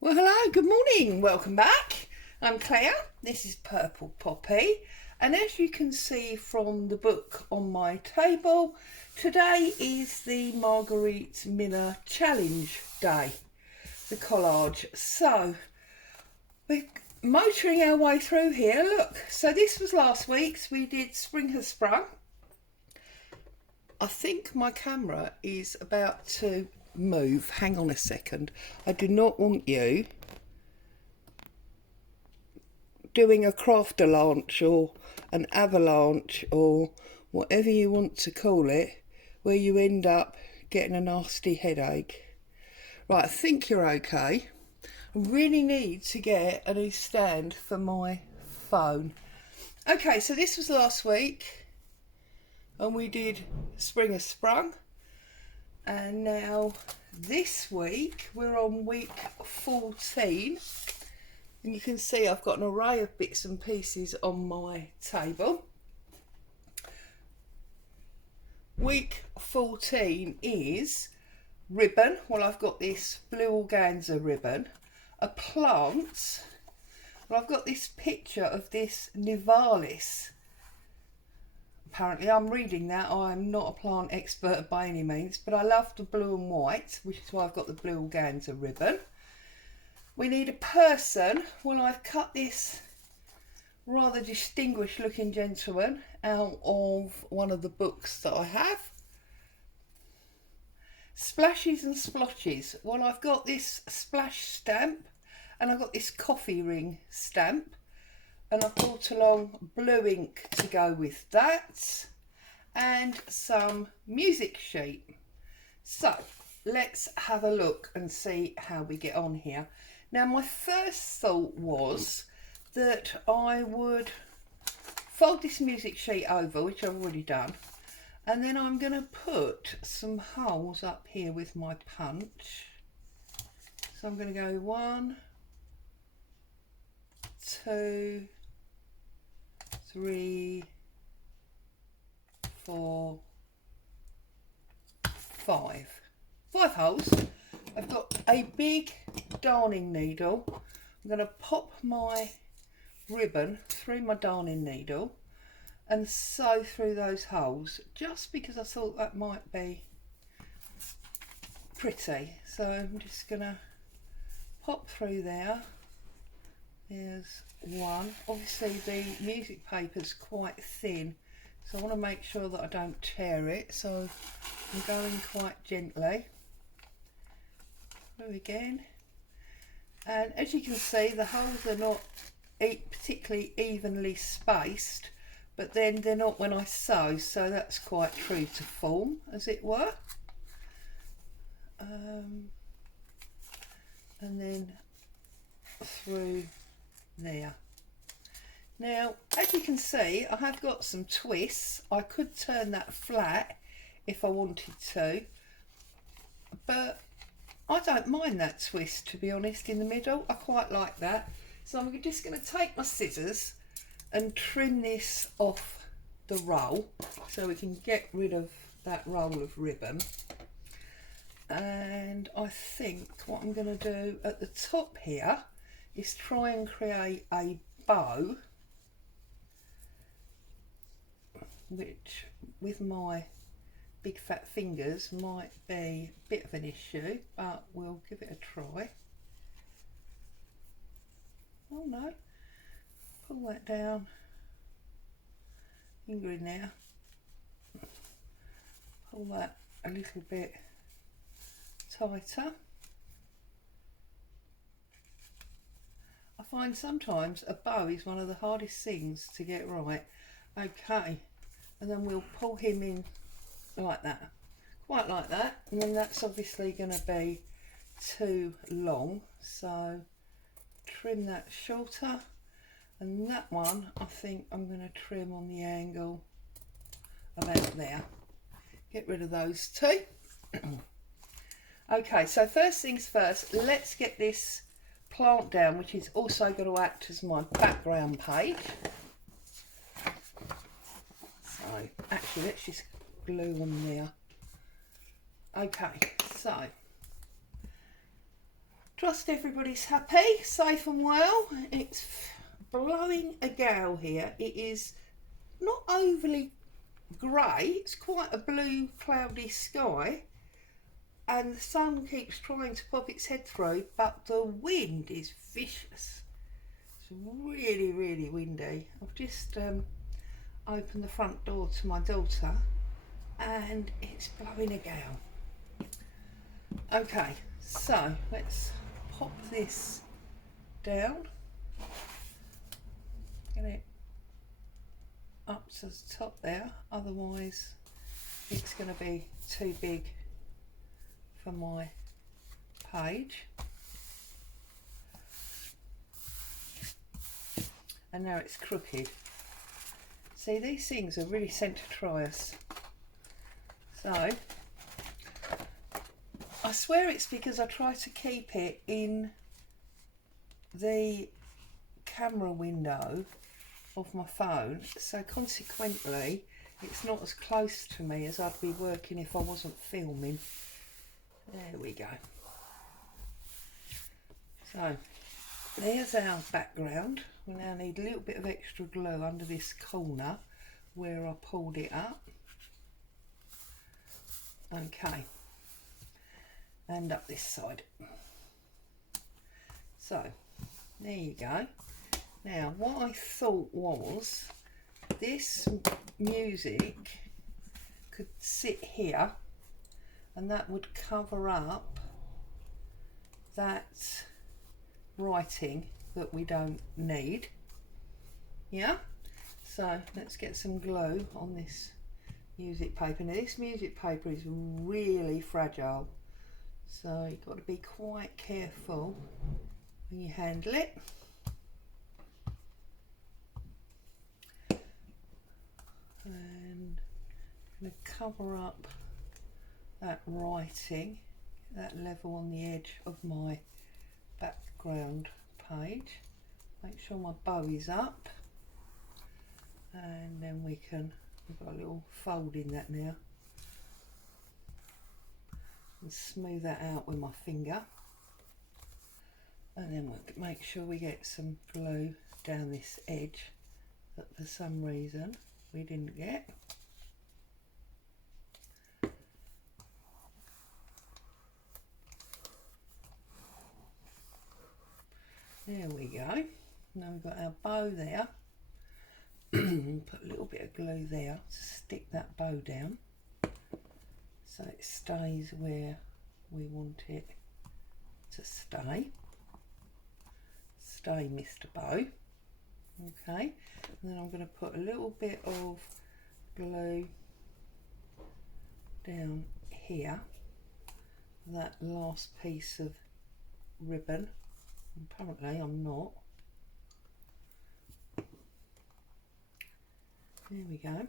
Well, hello, good morning, welcome back. I'm Claire, this is Purple Poppy, and as you can see from the book on my table, today is the Marguerite Miller Challenge Day, the collage. So, we're motoring our way through here. Look, so this was last week's, we did Spring Has Sprung. I think my camera is about to move. Hang on a second. I do not want you doing a craft launch or an avalanche or whatever you want to call it, where you end up getting a nasty headache. Right, I think you're okay. I really need to get a new stand for my phone. Okay, so this was last week and we did Spring Has Sprung, and now this week we're on week 14, and you can see I've got an array of bits and pieces on my table. Week 14 is ribbon. Well, I've got this blue organza ribbon, a plant. Well, I've got this picture of this nivalis. Apparently I'm reading that. I'm not a plant expert by any means, but I love the blue and white, which is why I've got the blue organza ribbon. We need a person. Well, I've cut this rather distinguished looking gentleman out of one of the books that I have. Splashes and splotches. Well, I've got this splash stamp and I've got this coffee ring stamp, and I've brought along blue ink to go with that, and some music sheet. So let's have a look and see how we get on here. Now, my first thought was that I would fold this music sheet over, which I've already done, and then I'm going to put some holes up here with my punch. So I'm going to go 1, 2, 3, 4, 5. 5 holes. I've got a big darning needle. I'm going to pop my ribbon through my darning needle and sew through those holes, just because I thought that might be pretty. So I'm just going to pop through there. There's one. Obviously the music paper's quite thin, so I want to make sure that I don't tear it, so I'm going quite gently through again. And as you can see, the holes are not particularly evenly spaced, but then they're not when I sew, so that's quite true to form, as it were. And then through there. Now, as you can see, I have got some twists. I could turn that flat if I wanted to, but I don't mind that twist, to be honest, in the middle. I quite like that. So I'm just going to take my scissors and trim this off the roll so we can get rid of that roll of ribbon. And I think what I'm going to do at the top here is try and create a bow, which with my big fat fingers might be a bit of an issue, but we'll give it a try. Oh no, pull that down, finger in there, pull that a little bit tighter. I find sometimes a bow is one of the hardest things to get right. Okay, and then we'll pull him in like that, quite like that, and then that's obviously going to be too long, so trim that shorter, and that one I think I'm going to trim on the angle about there. Get rid of those two. Okay, so first things first, let's get this plant down, which is also going to act as my background page. So actually let's just glue on there. Okay, so Trust everybody's happy, safe and well. It's blowing a gale here. It is not overly grey, it's quite a blue cloudy sky, and the sun keeps trying to pop its head through, but the wind is vicious. It's really, really windy. I've just opened the front door to my daughter and it's blowing a gale. Okay, so let's pop this down, get it up to the top there, otherwise it's going to be too big for my page. And now it's crooked. See, these things are really sent to try us. So I swear it's because I try to keep it in the camera window of my phone, so consequently it's not as close to me as I'd be working if I wasn't filming. There we go. So there's our background. We now need a little bit of extra glue under this corner where I pulled it up. Okay, and up this side. So there you go. Now what I thought was this music could sit here and that would cover up that writing that we don't need. Yeah, so let's get some glue on this music paper. Now this music paper is really fragile, so you've got to be quite careful when you handle it. And I'm going to cover up that writing, that level on the edge of my background page. Make sure my bow is up, and then we've got a little fold in that now, and smooth that out with my finger, and then we'll make sure we get some glue down this edge that for some reason we didn't get. There we go. Now we've got our bow there. Put a little bit of glue there to stick that bow down so it stays where we want it to stay. Stay, Mr. Bow. Okay, and then I'm going to put a little bit of glue down here, that last piece of ribbon. Apparently I'm not. There we go.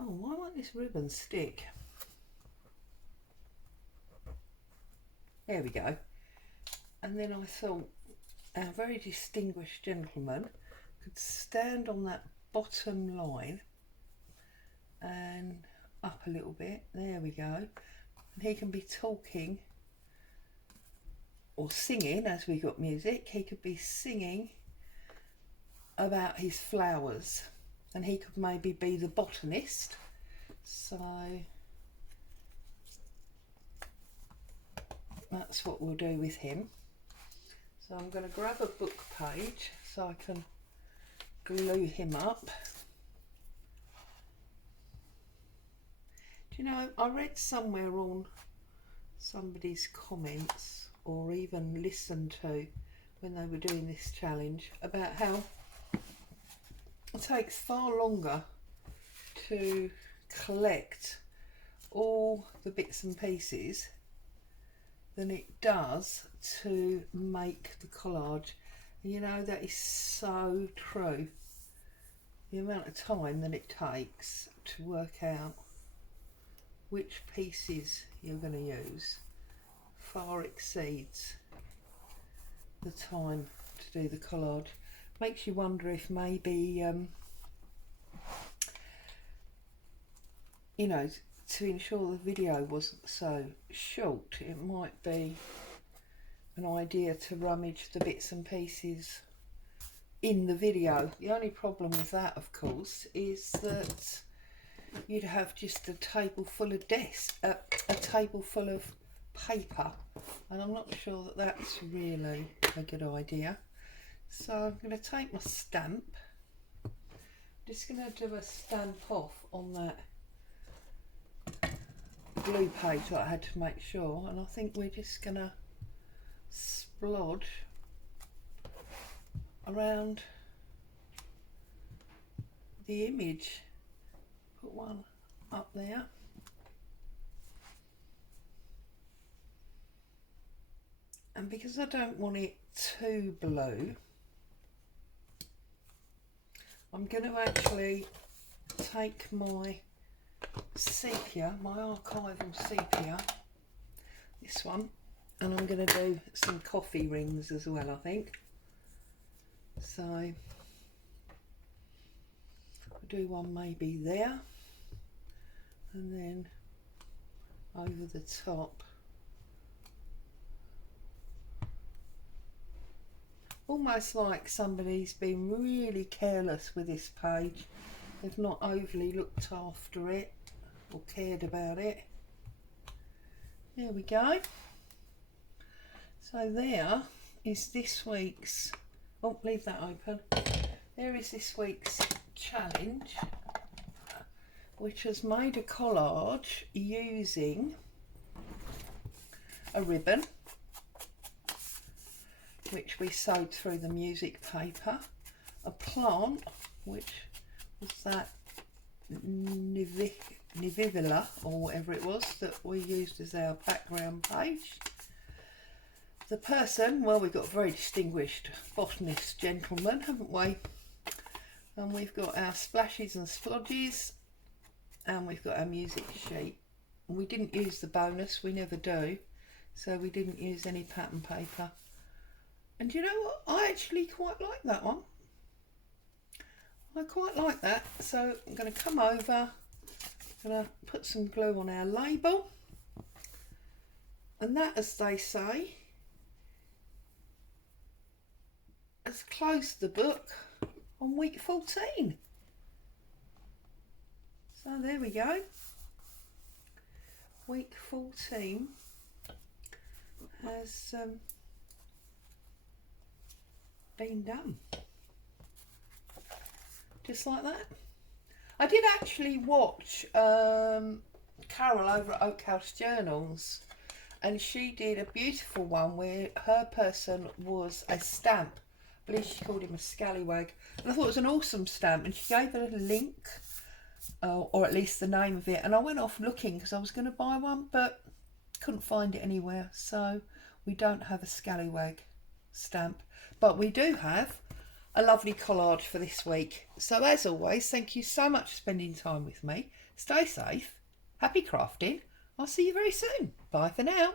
Oh, why won't this ribbon stick? There we go. And then I thought our very distinguished gentleman could stand on that bottom line and up a little bit. There we go. And he can be talking or singing, as we got music. He could be singing about his flowers, and he could maybe be the botanist. So that's what we'll do with him. So I'm going to grab a book page so I can glue him up. Do you know, I read somewhere on somebody's comments, or even listened to when they were doing this challenge, about how it takes far longer to collect all the bits and pieces than it does to make the collage. You know, that is so true. The amount of time that it takes to work out which pieces you're going to use far exceeds the time to do the collage. Makes you wonder if maybe you know, to ensure the video wasn't so short, it might be an idea to rummage the bits and pieces in the video. The only problem with that, of course, is that you'd have just a table full of a table full of paper, and I'm not sure that that's really a good idea. So I'm going to take my stamp. Just going to do a stamp off on that blue page that I had to make sure, and I think we're just going to splodge around the image. Put one up there. And because I don't want it too blue, I'm going to actually take my sepia, my archival sepia, this one, and I'm going to do some coffee rings as well, I think. So I'll do one maybe there, and then over the top. Almost like somebody's been really careless with this page. They've not overly looked after it or cared about it. There we go. So there is this week's, oh, leave that open. There is this week's challenge, which has made a collage using a ribbon, which we sewed through the music paper, a plant, which was that Nivivilla or whatever it was that we used as our background page. The person, well, we've got a very distinguished botanist gentleman, haven't we? And we've got our splashes and splodges, and we've got our music sheet. And we didn't use the bonus, we never do, so we didn't use any pattern paper. And you know what? I actually quite like that one. I quite like that. So I'm going to come over, I'm going to put some glue on our label. And that, as they say, has closed the book on week 14. So there we go. Week 14 has been done, just like that. I did actually watch Carol over at Oak House Journals, and she did a beautiful one where her person was a stamp. I believe she called him a scallywag, and I thought it was an awesome stamp, and she gave it a link, or at least the name of it, and I went off looking because I was going to buy one but couldn't find it anywhere. So we don't have a scallywag stamp, but we do have a lovely collage for this week. So as always, thank you so much for spending time with me. Stay safe, happy crafting. I'll see you very soon. Bye for now.